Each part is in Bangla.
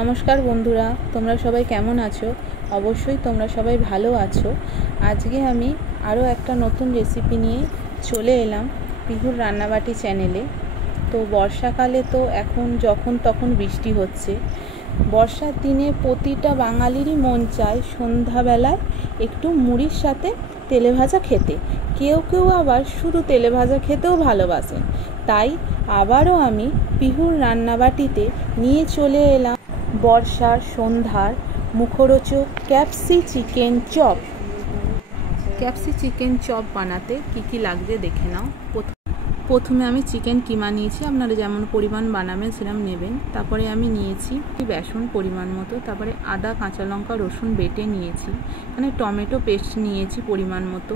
নমস্কার বন্ধুরা, তোমরা সবাই কেমন আছো? অবশ্যই তোমরা সবাই ভালো আছো। আজকে আমি আরও একটা নতুন রেসিপি নিয়ে চলে এলাম পিহুর রান্নাবাটি চ্যানেলে। তো বর্ষাকালে তো এখন যখন তখন বৃষ্টি হচ্ছে। বর্ষার দিনে প্রতিটা বাঙালিরই মন চায় সন্ধ্যাবেলায় একটু মুড়ির সাথে তেলে ভাজা খেতে। কেউ কেউ আবার শুধু তেলে ভাজা খেতেও ভালোবাসেন। তাই আবারও আমি পিহুর রান্নাবাটিতে নিয়ে চলে এলাম বর্ষার সন্ধ্যার মুখরোচক ক্যাপসি চিকেন চপ বানাতে কি লাগবে দেখে নাও। প্রথমে আমি চিকেন কিমা নিয়েছি, আপনারা যেমন পরিমাণ বানাবেন সেরকম নেবেন। তারপরে আমি নিয়েছি বেসন পরিমাণ মতো, তারপরে আদা কাঁচা লঙ্কা রসুন বেটে নিয়েছি, এখানে টমেটো পেস্ট নিয়েছি পরিমাণ মতো,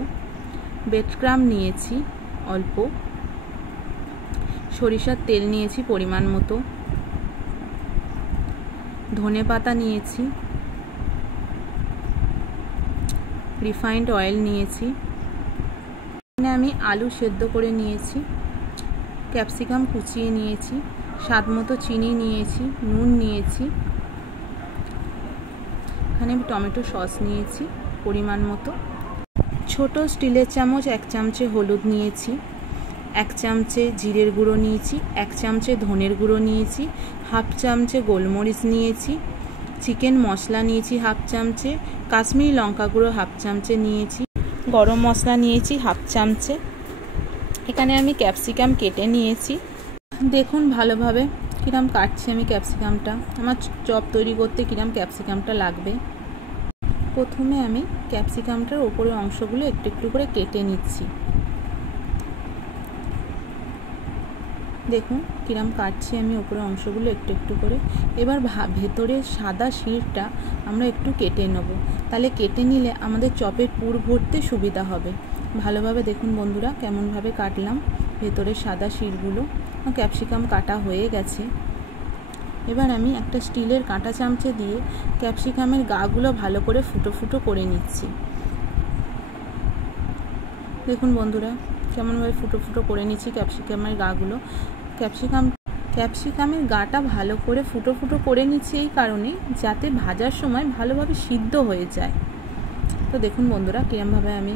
ব্রেডক্রাম্ব নিয়েছি অল্প, সরিষার তেল নিয়েছি পরিমাণ মতো, ধনে পাতা নিয়েছি, রিফাইন্ড অয়েল নিয়েছি, এখানে আমি আলু সেদ্ধ করে নিয়েছি, ক্যাপসিকাম কুচিয়ে নিয়েছি, স্বাদ মতো চিনি নিয়েছি, নুন নিয়েছি, এখানে আমি টমেটো সস নিয়েছি পরিমাণ মতো, ছোট স্টিলের চামচ 1 চামচে হলুদ নিয়েছি, 1 চামচে জিরের গুঁড়ো নিয়েছি, 1 চামচে ধনের গুঁড়ো নিয়েছি, 1/2 চামচে গোলমরিচ নিয়েছি, চিকেন মশলা নিয়েছি 1/2 চামচে, কাশ্মীরি লঙ্কা গুঁড়ো 1/2 চামচে নিয়েছি, গরম মশলা নিয়েছি 1/2 চামচে। এখানে আমি ক্যাপসিকাম কেটে নিয়েছি। দেখুন ভালোভাবে কিরম কাটছি আমি ক্যাপসিকামটা, আমার চপ তৈরি করতে কিরম ক্যাপসিকামটা লাগবে। প্রথমে আমি ক্যাপসিকামটার ওপরের অংশগুলো একটু একটু করে কেটে নিচ্ছি। দেখুন কিরম কাটছি আমি ওপরের অংশগুলো একটু একটু করে। এবার ভেতরের সাদা শিরটা আমরা একটু কেটে নেব, তাহলে কেটে নিলে আমাদের চপের পুর ভরতে সুবিধা হবে। ভালোভাবে দেখুন বন্ধুরা কেমনভাবে কাটলাম ভেতরের সাদা শিরগুলো। ক্যাপসিকাম কাটা হয়ে গেছে। এবার আমি একটা স্টিলের কাঁটা চামচে দিয়ে ক্যাপসিকামের গাগুলো ভালো করে ফুটো ফুটো করে নিচ্ছি। দেখুন বন্ধুরা কেমনভাবে ফুটো ফুটো করে নিচ্ছি ক্যাপসিকামের গাগুলো। ক্যাপসিকামের গাটা ভালো করে ফুটো ফুটো করে নিচ্ছি এই কারণে যাতে ভাজার সময় ভালোভাবে সিদ্ধ হয়ে যায়। তো দেখুন বন্ধুরা কিরমভাবে আমি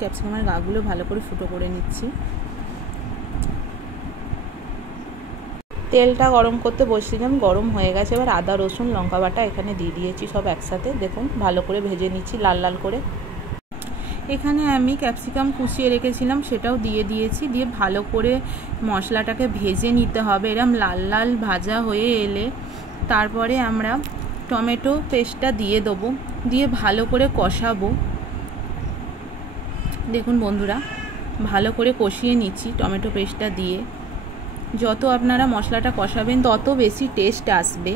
ক্যাপসিকামের গাগুলো ভালো করে ফুটো করে নিচ্ছি। তেলটা গরম করতে বসিয়েছিলাম, গরম হয়ে গেছে। এবার আদা রসুন লঙ্কা বাটা এখানে দিয়ে দিয়েছি সব একসাথে। দেখুন ভালো করে ভেজে নিচ্ছি লাল লাল করে। এখানে আমি ক্যাপসিকাম কুচিয়ে রেখেছিলাম সেটাও দিয়ে দিয়েছি, দিয়ে ভালো করে মশলাটাকে ভেজে নিতে হবে। এরম লাল লাল ভাজা হয়ে এলে তারপরে আমরা টমেটো পেস্টটা দিয়ে দেবো, দিয়ে ভালো করে কষাবো। দেখুন বন্ধুরা ভালো করে কষিয়ে নিচ্ছি টমেটো পেস্টটা দিয়ে। যত আপনারা মশলাটা কষাবেন তত বেশি টেস্ট আসবে।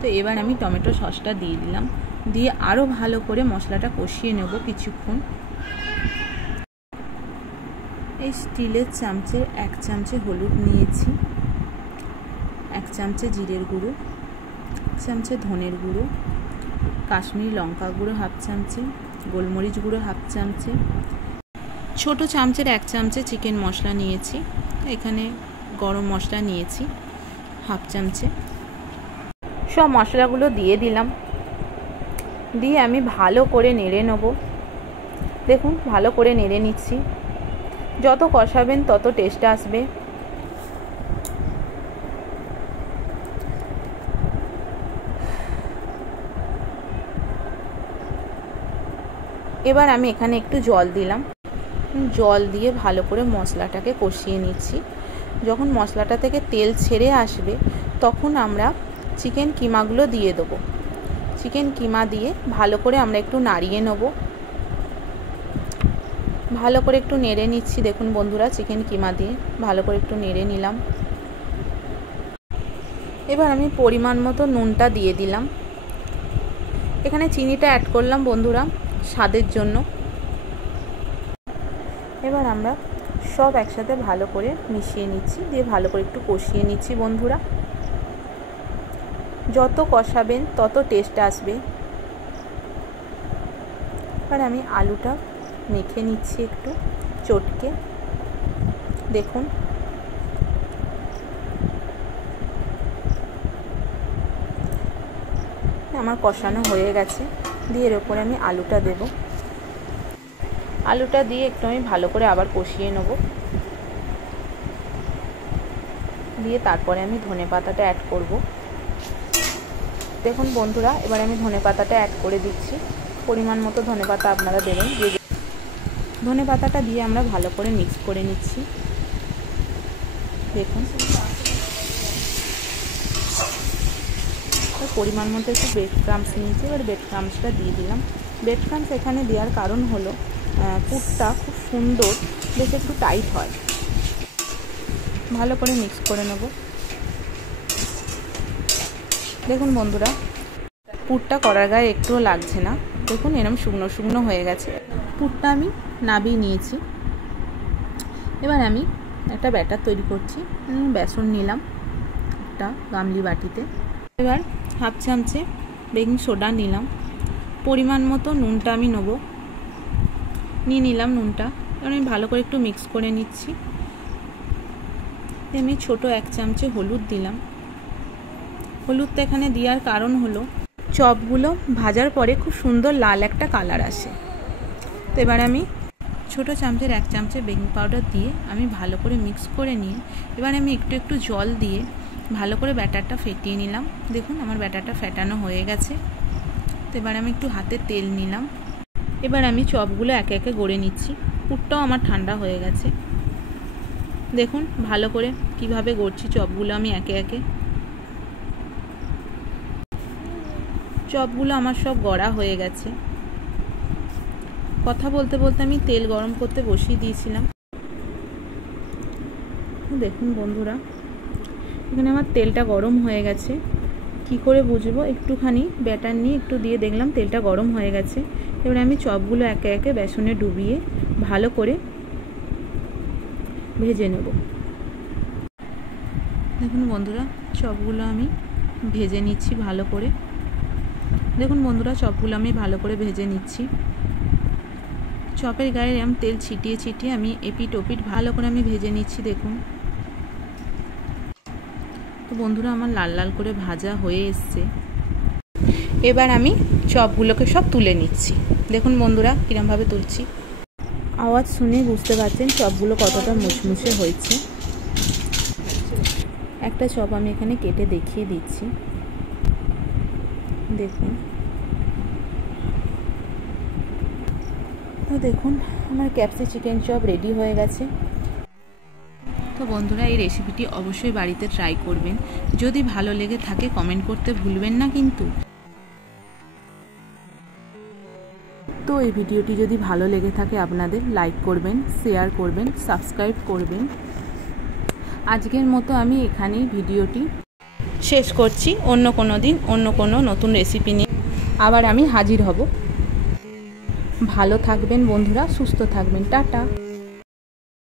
তো এবার আমি টমেটো সসটা দিয়ে দিলাম, দিয়ে আরও ভালো করে মশলাটা কষিয়ে নেব কিছুক্ষণ। এই স্টিলের চামচের 1 চামচে হলুদ নিয়েছি, 1 চামচে জিরের গুঁড়ো, 1 চামচে ধনের গুঁড়ো, কাশ্মীরি লঙ্কা গুঁড়ো 1/2 চামচে, গোলমরিচ গুঁড়ো 1/2 চামচে, ছোট চামচের 1 চামচে চিকেন মশলা নিয়েছি, এখানে গরম মশলা নিয়েছি 1/2 চামচে। সব মশলাগুলো দিয়ে দিলাম, দিয়ে আমি ভালো করে নেড়ে নেব। দেখুন ভালো করে নেড়ে নিচ্ছি, যত কষাবেন তত টেস্ট আসবে। এবার আমি এখানে একটু জল দিলাম, জল দিয়ে ভালো করে মশলাটাকে কষিয়ে নিচ্ছি। যখন মশলাটা থেকে তেল ছেড়ে আসবে তখন আমরা চিকেন কিমাগুলো দিয়ে দেবো। চিকেন কিমা দিয়ে ভালো করে আমরা একটু নাড়িয়ে নেব। ভালো করে একটু নেড়ে নিচ্ছি। দেখুন বন্ধুরা চিকেন কিমা দিয়ে ভালো করে একটু নেড়ে নিলাম। এবার আমি পরিমাণ মতো নুনটা দিয়ে দিলাম, এখানে চিনিটা অ্যাড করলাম বন্ধুরা স্বাদের জন্য। এবার আমরা সব একসাথে ভালো করে মিশিয়ে নিচ্ছি, দিয়ে ভালো করে একটু কষিয়ে নিচ্ছি বন্ধুরা। যত কষাবেন তত টেস্ট আসবে। এবার আমি আলুটা মেখে নিচ্ছি একটু চটকে। দেখুন আমার কষানো হয়ে গেছে। দিয়ে এর ওপরে আমি আলুটা দেব। আলুটা দিয়ে একটু আমি ভালো করে আবার কষিয়ে নেব। দিয়ে তারপরে আমি ধনেপাতাটা অ্যাড করব। দেখুন বন্ধুরা, এবার আমি ধনেপাতাটা অ্যাড করে দিচ্ছি। পরিমাণ মতো ধনেপাতা আপনারা দেবেন। ধনেপাতাটা দিয়ে আমরা ভালো করে মিক্স করে নিচ্ছি। দেখুন পরিমাণ মতো একটু ব্রেড ক্রাম্বস নিয়েছি। এবার ব্রেড ক্রাম্বসটা দিয়ে দিলাম। ব্রেড ক্রাম্বস এখানে দেওয়ার কারণ হলো পুরটা খুব সুন্দর, বেশ একটু টাইট হয়। ভালো করে মিক্স করে নেব। দেখুন বন্ধুরা, পুরটা কড়ার গায়ে একটুও লাগছে না। দেখুন এরকম শুকনো শুকনো হয়ে গেছে। পুরটা আমি নাবিয়ে নিয়েছি। এবার আমি একটা ব্যাটার তৈরি করছি। বেসন নিলাম একটা গামলি বাটিতে। এবার হাফ চামচে বেকিং সোডা নিলাম। পরিমাণ মতো নুনটা আমি নেব। নিয়ে নিলাম নুনটা। এবার আমি ভালো করে একটু মিক্স করে নিচ্ছি। আমি ছোট 1 চামচে হলুদ দিলাম। হলুদটা এখানে দেওয়ার কারণ হলো চপগুলো ভাজার পরে খুব সুন্দর লাল একটা কালার আসে। তো এবার আমি ছোট চামচের 1 চামচে বেকিং পাউডার দিয়ে আমি ভালো করে মিক্স করে নিয়ে এবার আমি একটু একটু জল দিয়ে ভালো করে ব্যাটারটা ফেটিয়ে নিলাম। দেখুন আমার ব্যাটারটা ফেটানো হয়ে গেছে। তো এবার আমি একটু হাতে তেল নিলাম। এবার আমি চপগুলো একে একে গড়ে নিচ্ছি। পুরটাও আমার ঠান্ডা হয়ে গেছে। দেখুন ভালো করে কিভাবে গড়ছি চপগুলো আমি একে একে। চপগুলো আমার সব গড়া হয়ে গেছে। কথা বলতে বলতে আমি তেল গরম করতে বসিয়ে দিয়েছিলাম। দেখুন বন্ধুরা, এখানে আমার তেলটা গরম হয়ে গেছে। কি করে বুঝবো? একটুখানি ব্যাটার নিয়ে একটু দিয়ে দেখলাম তেলটা গরম হয়ে গেছে। এবার আমি চপগুলো একে একে বেসনে ডুবিয়ে ভালো করে ভেজে নেব। দেখুন বন্ধুরা, চপগুলো আমি ভেজে নিচ্ছি ভালো করে। দেখুন বন্ধুরা, চপগুলো আমি ভালো করে ভেজে নিচ্ছি। চপের গায়ে আমি তেল ছিটিয়ে ছিটিয়ে আমি এপিট ওপিট ভালো করে আমি ভেজে নিচ্ছি। দেখুন তো বন্ধুরা, আমার লাল লাল করে ভাজা হয়ে এসছে। এবার আমি চপগুলোকে সব তুলে নিচ্ছি। দেখুন বন্ধুরা কিরমভাবে তুলছি। আওয়াজ শুনে বুঝতে পারছেন চপগুলো কতটা মুচমুচে হয়েছে। একটা চপ আমি এখানে কেটে দেখিয়ে দিচ্ছি। দেখুন তো দেখুন আমার ক্যাপসি চিকেন চপ রেডি হয়ে গেছে। তো বন্ধুরা, এই রেসিপিটি অবশ্যই বাড়িতে ট্রাই করবেন। যদি ভালো লেগে থাকে কমেন্ট করতে ভুলবেন না কিন্তু। তো এই ভিডিওটি যদি ভালো লেগে থাকে আপনাদের লাইক করবেন, শেয়ার করবেন, সাবস্ক্রাইব করবেন। আজকের মতো আমি এখানেই ভিডিওটি শেষ করছি। অন্য কোনো দিন অন্য কোনো নতুন রেসিপি নিয়ে আবার আমি হাজির হব। ভালো থাকবেন বন্ধুরা, সুস্থ থাকবেন। টাটা।